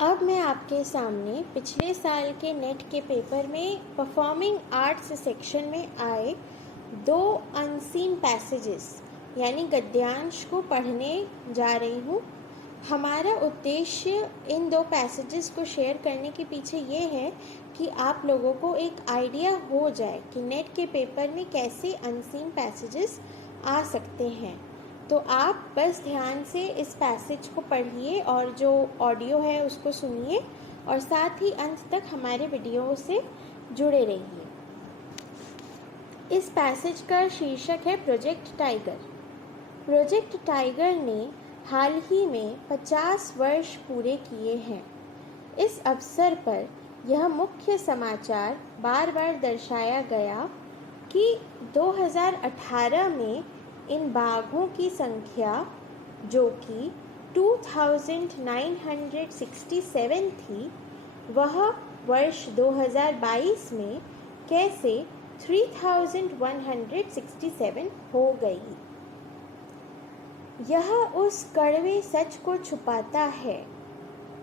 अब मैं आपके सामने पिछले साल के नेट के पेपर में परफॉर्मिंग आर्ट्स सेक्शन में आए दो अनसीन पैसेजेस यानी गद्यांश को पढ़ने जा रही हूँ। हमारा उद्देश्य इन दो पैसेजेस को शेयर करने के पीछे ये है कि आप लोगों को एक आइडिया हो जाए कि नेट के पेपर में कैसे अनसीन पैसेजेस आ सकते हैं। तो आप बस ध्यान से इस पैसेज को पढ़िए और जो ऑडियो है उसको सुनिए और साथ ही अंत तक हमारे वीडियो से जुड़े रहिए। इस पैसेज का शीर्षक है प्रोजेक्ट टाइगर। प्रोजेक्ट टाइगर ने हाल ही में 50 वर्ष पूरे किए हैं। इस अवसर पर यह मुख्य समाचार बार बार दर्शाया गया कि 2018 में इन बाघों की संख्या जो कि 2967 थी, वह वर्ष 2022 में कैसे 3167 हो गई। यह उस कड़वे सच को छुपाता है।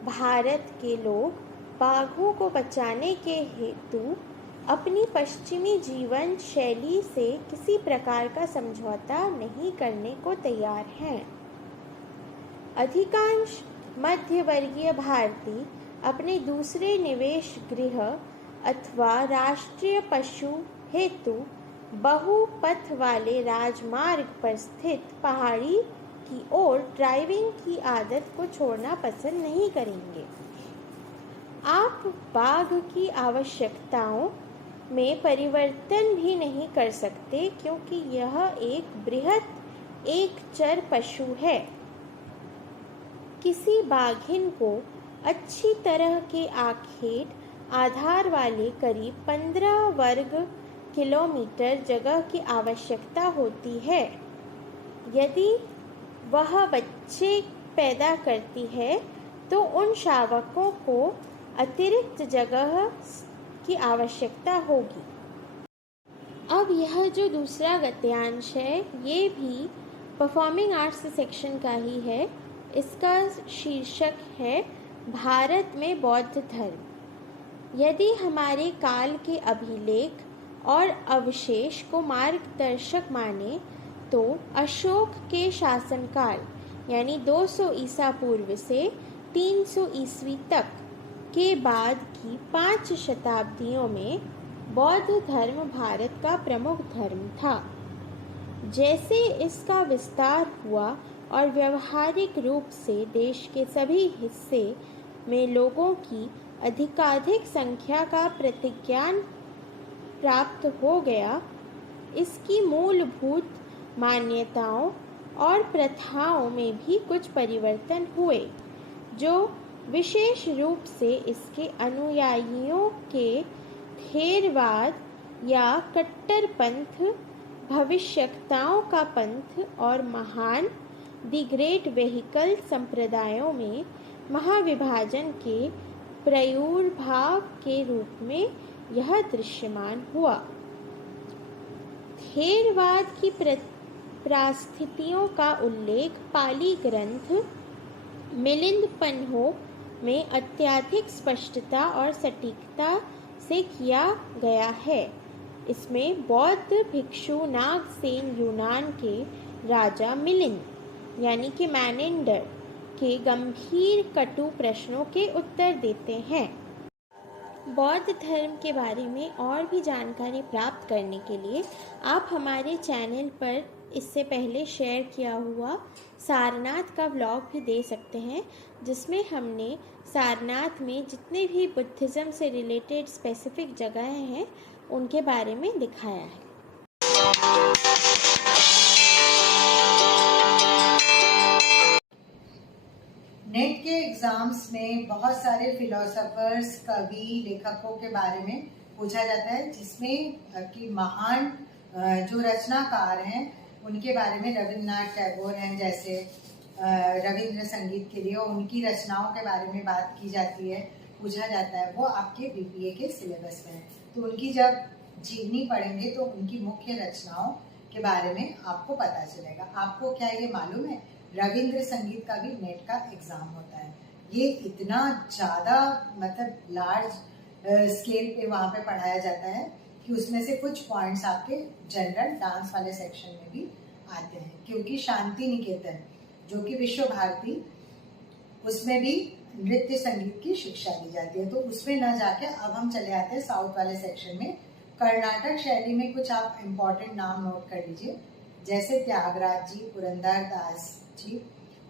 भारत के लोग बाघों को बचाने के हेतु अपनी पश्चिमी जीवन शैली से किसी प्रकार का समझौता नहीं करने को तैयार हैं। अधिकांश मध्यवर्गीय भारतीय अपने दूसरे निवेश गृह अथवा राष्ट्रीय पशु हेतु बहुपथ वाले राजमार्ग पर स्थित पहाड़ी की ओर ड्राइविंग की आदत को छोड़ना पसंद नहीं करेंगे। आप बाघ की आवश्यकताओं में परिवर्तन भी नहीं कर सकते क्योंकि यह एक बृहत एकचर पशु है। किसी बाघिन को अच्छी तरह के आखेट आधार वाले करीब 15 वर्ग किलोमीटर जगह की आवश्यकता होती है। यदि वह बच्चे पैदा करती है तो उन शावकों को अतिरिक्त जगह की आवश्यकता होगी। अब यह जो दूसरा गद्यांश है ये भी परफॉर्मिंग आर्ट्स सेक्शन का ही है। इसका शीर्षक है भारत में बौद्ध धर्म। यदि हमारे काल के अभिलेख और अवशेष को मार्गदर्शक माने तो अशोक के शासनकाल यानी 200 ईसा पूर्व से 300 ईस्वी तक के बाद की 5 शताब्दियों में बौद्ध धर्म भारत का प्रमुख धर्म था। जैसे इसका विस्तार हुआ और व्यवहारिक रूप से देश के सभी हिस्से में लोगों की अधिकाधिक संख्या का प्रतिज्ञान प्राप्त हो गया, इसकी मूलभूत मान्यताओं और प्रथाओं में भी कुछ परिवर्तन हुए जो विशेष रूप से इसके अनुयायियों के थेरवाद या कट्टरपंथ, भविष्यवक्ताओं का पंथ और महान द ग्रेट वेहिकल संप्रदायों में महाविभाजन के प्रयुर्भाव के रूप में यह दृश्यमान हुआ। थेरवाद की परिस्थितियों का उल्लेख पाली ग्रंथ मिलिंद पन्हों में अत्यधिक स्पष्टता और सटीकता से किया गया है। इसमें बौद्ध भिक्षु नागसेन यूनान के राजा मिलिंद यानी कि मैनेंडर के गंभीर कटु प्रश्नों के उत्तर देते हैं। बौद्ध धर्म के बारे में और भी जानकारी प्राप्त करने के लिए आप हमारे चैनल पर इससे पहले शेयर किया हुआ सारनाथ का व्लॉग भी दे सकते हैं, जिसमें हमने सारनाथ में जितने भी बुद्धिज़्म से रिलेटेड स्पेसिफिक जगहें हैं उनके बारे में दिखाया है। नेट के एग्जाम्स में बहुत सारे फिलोसोफर्स, कवि, लेखकों के बारे में पूछा जाता है, जिसमें कि महान जो रचनाकार हैं उनके बारे में रविन्द्रनाथ टैगोर हैं, जैसे रविंद्र संगीत के लिए उनकी रचनाओं के बारे में बात की जाती है, पूछा जाता है। वो आपके बीपीए के सिलेबस में है, तो उनकी जब जीवनी पढ़ेंगे तो उनकी मुख्य रचनाओं के बारे में आपको पता चलेगा। आपको क्या ये मालूम है, रविंद्र संगीत का भी नेट का एग्जाम होता है। ये इतना ज़्यादा मतलब लार्ज स्केल पे वहाँ पे पढ़ाया जाता है कि उसमें से कुछ पॉइंट्स आपके जनरल डांस वाले सेक्शन में भी आते हैं। क्योंकि शांति निकेतन जो कि विश्व भारती, उसमें भी नृत्य संगीत की शिक्षा दी जाती है, तो उसमें न जाके अब हम चले आते हैं साउथ वाले सेक्शन में। कर्नाटक शैली में कुछ आप इम्पोर्टेंट नाम नोट कर लीजिए, जैसे त्यागराज जी, पुरंदर दास जी,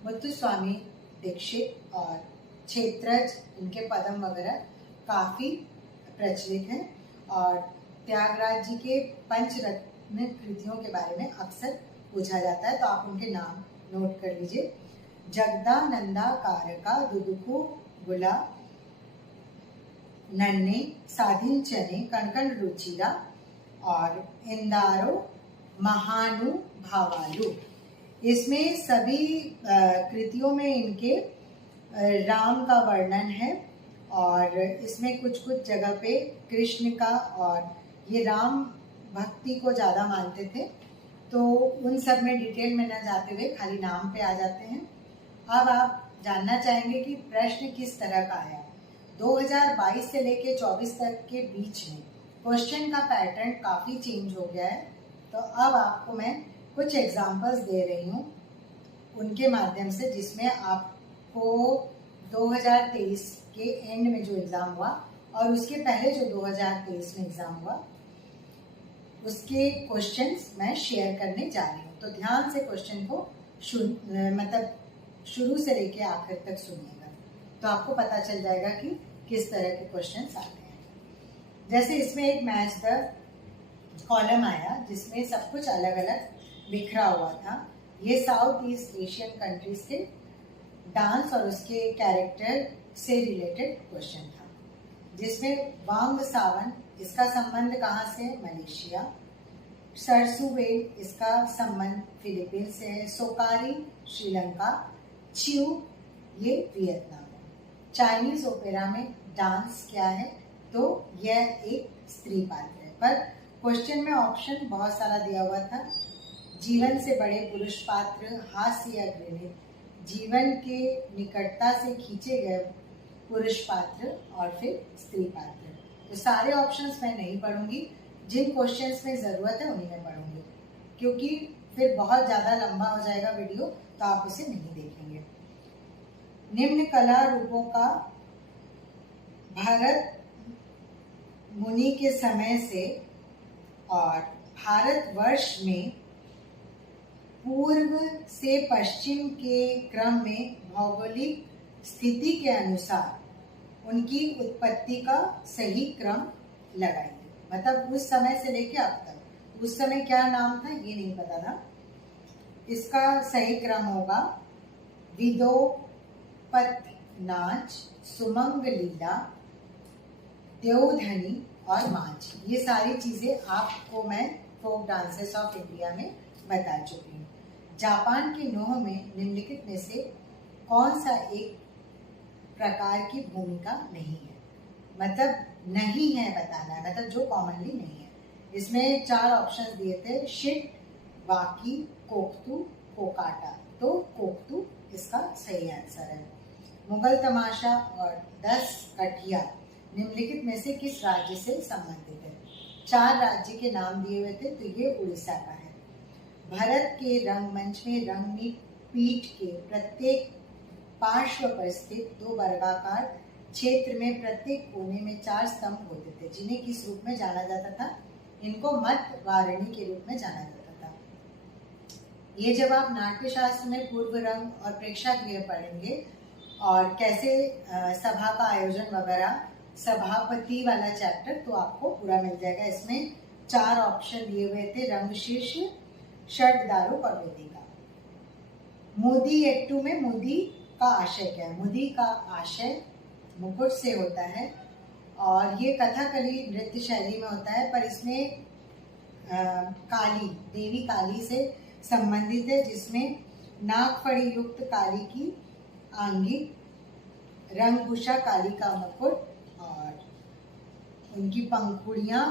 मुत्तुस्वामी दीक्षित और क्षेत्रज, इनके पदम वगैरह काफ़ी प्रचलित हैं। और त्यागराज जी के पंचरत्न कृतियों के बारे में अक्सर पूछा जाता है, तो आप उनके नाम नोट कर लीजिए। जगदानंदा कारका दुदुकु गुला नन्ने साधिन चने कणकण रुचिरा और इंदारो महानु भावालु। इसमें सभी कृतियों में इनके राम का वर्णन है और इसमें कुछ कुछ जगह पे कृष्ण का, और ये राम भक्ति को ज़्यादा मानते थे, तो उन सब में डिटेल में न जाते हुए खाली नाम पे आ जाते हैं। अब आप जानना चाहेंगे कि प्रश्न किस तरह का आया। 2022 से लेके 24 तक के बीच में क्वेश्चन का पैटर्न काफ़ी चेंज हो गया है, तो अब आपको मैं कुछ एग्जांपल्स दे रही हूँ उनके माध्यम से, जिसमें आपको 2023 के एंड में जो एग्ज़ाम हुआ और उसके पहले जो 2023 में एग्ज़ाम हुआ उसके क्वेश्चंस मैं शेयर करने जा रही हूँ। तो ध्यान से क्वेश्चन को शुरू से लेके आखिर तक सुनिएगा, तो आपको पता चल जाएगा कि किस तरह के क्वेश्चंस आते हैं। जैसे इसमें एक मैच द कॉलम आया जिसमें सब कुछ अलग अलग बिखरा हुआ था। ये साउथ ईस्ट एशियन कंट्रीज के डांस और उसके कैरेक्टर से रिलेटेड क्वेश्चन था, जिसमें वांग सावन, इसका संबंध कहाँ से? मलेशिया। सरसुवे, इसका संबंध फिलीपींस से है। सोकारी श्रीलंका। चिऊ, ये वियतनाम है। चाइनीज ओपेरा में डांस क्या है? तो यह एक स्त्री पात्र है, पर क्वेश्चन में ऑप्शन बहुत सारा दिया हुआ था। जीवन से बड़े पुरुष पात्र, हास्य या घृणित, जीवन के निकटता से खींचे गए पुरुष पात्र और फिर स्त्री पात्र। तो सारे ऑप्शंस मैं नहीं पढ़ूंगी, जिन क्वेश्चंस में ज़रूरत है उन्हीं में पढ़ूंगी, क्योंकि फिर बहुत ज़्यादा लंबा हो जाएगा वीडियो, तो आप उसे नहीं देखेंगे। निम्न कला रूपों का भरत मुनि के समय से और भारतवर्ष में पूर्व से पश्चिम के क्रम में भौगोलिक स्थिति के अनुसार उनकी उत्पत्ति का सही क्रम लगाइए। मतलब उस समय से लेके अब तक, उस समय क्या नाम था ये नहीं पता था। इसका सही क्रम होगा विदोपत नाच, सुमंग लीला, देवधनी और माझी। ये सारी चीज़ें आपको मैं फोक डांसेस ऑफ इंडिया में बता चुकी हूँ। जापान के नोह में निम्नलिखित में से कौन सा एक प्रकार की भूमिका नहीं है? मतलब नहीं है बताना है, मतलब जो कॉमनली नहीं है। इसमें 4 ऑप्शन दिए थे, शिट, वाकी, कोकतू, कोकाटा। तो कोकतू इसका सही आंसर है। मुगल तमाशा और 10 कठिया निम्नलिखित में से किस राज्य से संबंधित है? 4 राज्य के नाम दिए हुए थे, तो ये उड़ीसा का है। भारत के रंगमंच में रंगनी पीठ के प्रत्येक पार्श्व पर स्थित 2 वर्गाकार क्षेत्र में प्रत्येक कोने में 4 स्तंभ होते थे, जिन्हें किस रूप में जाना जाता था? इनको मत वारिणी के रूप में जाना जाता था। ये जब आप नाट्यशास्त्र में पूर्व रंग और प्रेक्षागृह पढ़ेंगे और कैसे सभा का आयोजन वगैरह, सभापति वाला चैप्टर, तो आपको पूरा मिल जाएगा। इसमें 4 ऑप्शन दिए हुए थे, रंगशीर्ष, षड्दारों और वेदिका। मुदी एक्टू में मुदी का आशय क्या है? मुदी का आशय मुकुट से होता है और ये कथकली नृत्य शैली में होता है, पर इसमें काली, देवी काली से संबंधित है, जिसमें नागफड़ी युक्त काली की आंगिक, रंगभूषा काली का मुकुट और उनकी पंखुड़ियाँ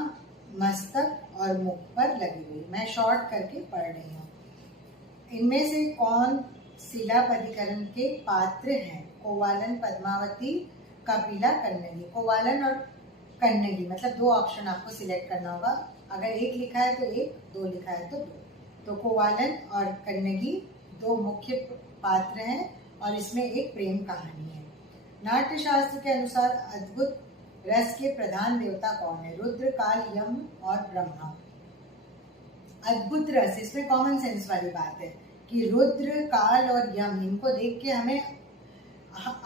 मस्तक और मुख पर लगी हुई। मैं शॉर्ट करके पढ़ रही हूँ। इनमें से कौन शिलापधिकरण के पात्र हैं? कोवालन, पद्मावती, कपिला, कन्नगी। कोवालन और कन्नगी मतलब दो ऑप्शन आपको सिलेक्ट करना होगा। अगर एक लिखा है तो एक, दो लिखा है तो दो। तो कोवालन और कन्नगी दो मुख्य पात्र हैं और इसमें एक प्रेम कहानी है। नाट्य शास्त्र के अनुसार अद्भुत रस के प्रधान देवता कौन है? रुद्र, काल, यम और ब्रह्मा। अद्भुत रस, इसमें कॉमन सेंस वाली बात है कि रुद्र, काल और यम, इनको देख के हमें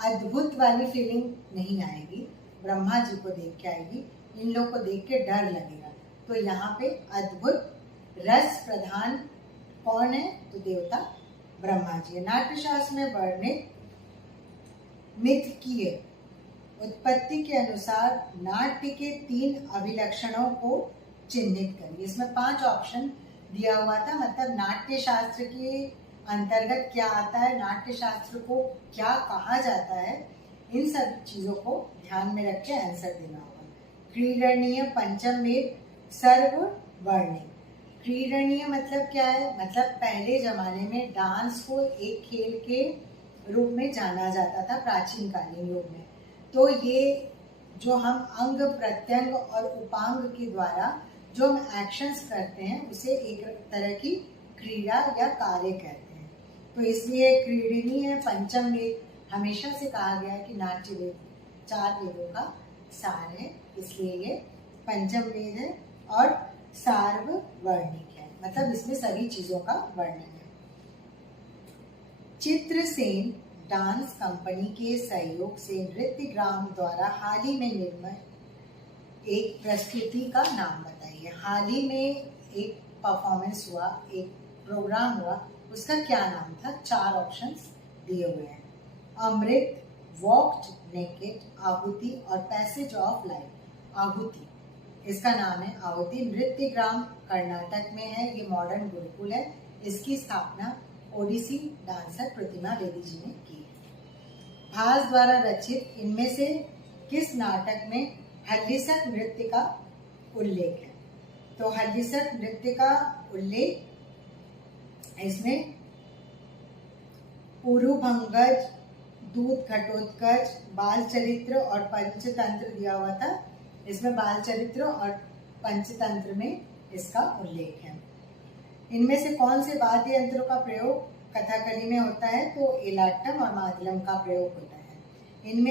अद्भुत वाली फीलिंग नहीं आएगी, ब्रह्मा जी को देख के आएगी। इन लोग को देख के डर लगेगा। तो यहाँ पे अद्भुत रस प्रधान कौन है? तो देवता ब्रह्मा जी है। नाट्यशास्त्र में वर्णित मिथकीय उत्पत्ति के अनुसार नाट्य के 3 अभिलक्षणों को चिन्हित करिए। इसमें 5 ऑप्शन दिया हुआ था, मतलब नाट्य शास्त्र के अंतर्गत क्या आता है, नाट्य शास्त्र को क्या कहा जाता है, इन सब चीजों को ध्यान में रख के आंसर देना होगा। क्रीडनीय पंचम वेद सर्ववर्णिक। क्रीडनीय मतलब क्या है? मतलब पहले जमाने में डांस को एक खेल के रूप में जाना जाता था प्राचीन कालीन युग में। तो ये जो हम अंग प्रत्यंग और उपांग के द्वारा जो हम एक्शंस करते हैं उसे एक तरह की क्रीड़ा या कार्य कहते हैं। तो इसलिए क्रीडनीय पंचम वेद हमेशा से कहा गया है कि नाट्य वेद 4 वेदों का सार है, इसलिए ये पंचम वेद है और सार्ववर्णिक है, मतलब इसमें सभी चीजों का वर्णन है। चित्रसेन डांस कंपनी के सहयोग से नृत्यग्राम द्वारा हाल ही में निर्मित एक प्रस्तुति का नाम बताइए। हाल ही में एक परफॉर्मेंस हुआ, एक प्रोग्राम हुआ, उसका क्या नाम था? 4 ऑप्शंस दिए हुए हैं। अमृत, वॉक्ड नेकेड, आहुति और पैसेज ऑफ लाइफ। आहुति, इसका नाम है आहुति। नृत्यग्राम कर्नाटक में है, ये मॉडर्न गुरुकुल है। इसकी स्थापना ओडिसी डांसर प्रतिमा बेदी जी ने की। भास द्वारा रचित इनमें से किस नाटक में हल्लीसक नृत्य का उल्लेख है? तो हल्लीसक नृत्य का उल्लेख इसमें पुरुभंगज, दूत घटोत्कच, बाल चरित्र और पंचतंत्र दिया हुआ था। इसमें बाल चरित्र और पंचतंत्र में इसका उल्लेख है। इनमें से कौन से वाद्य यंत्रों का प्रयोग कथकली में होता है? तो एलाट्टम और मातलम का प्रयोग होता है। इनमें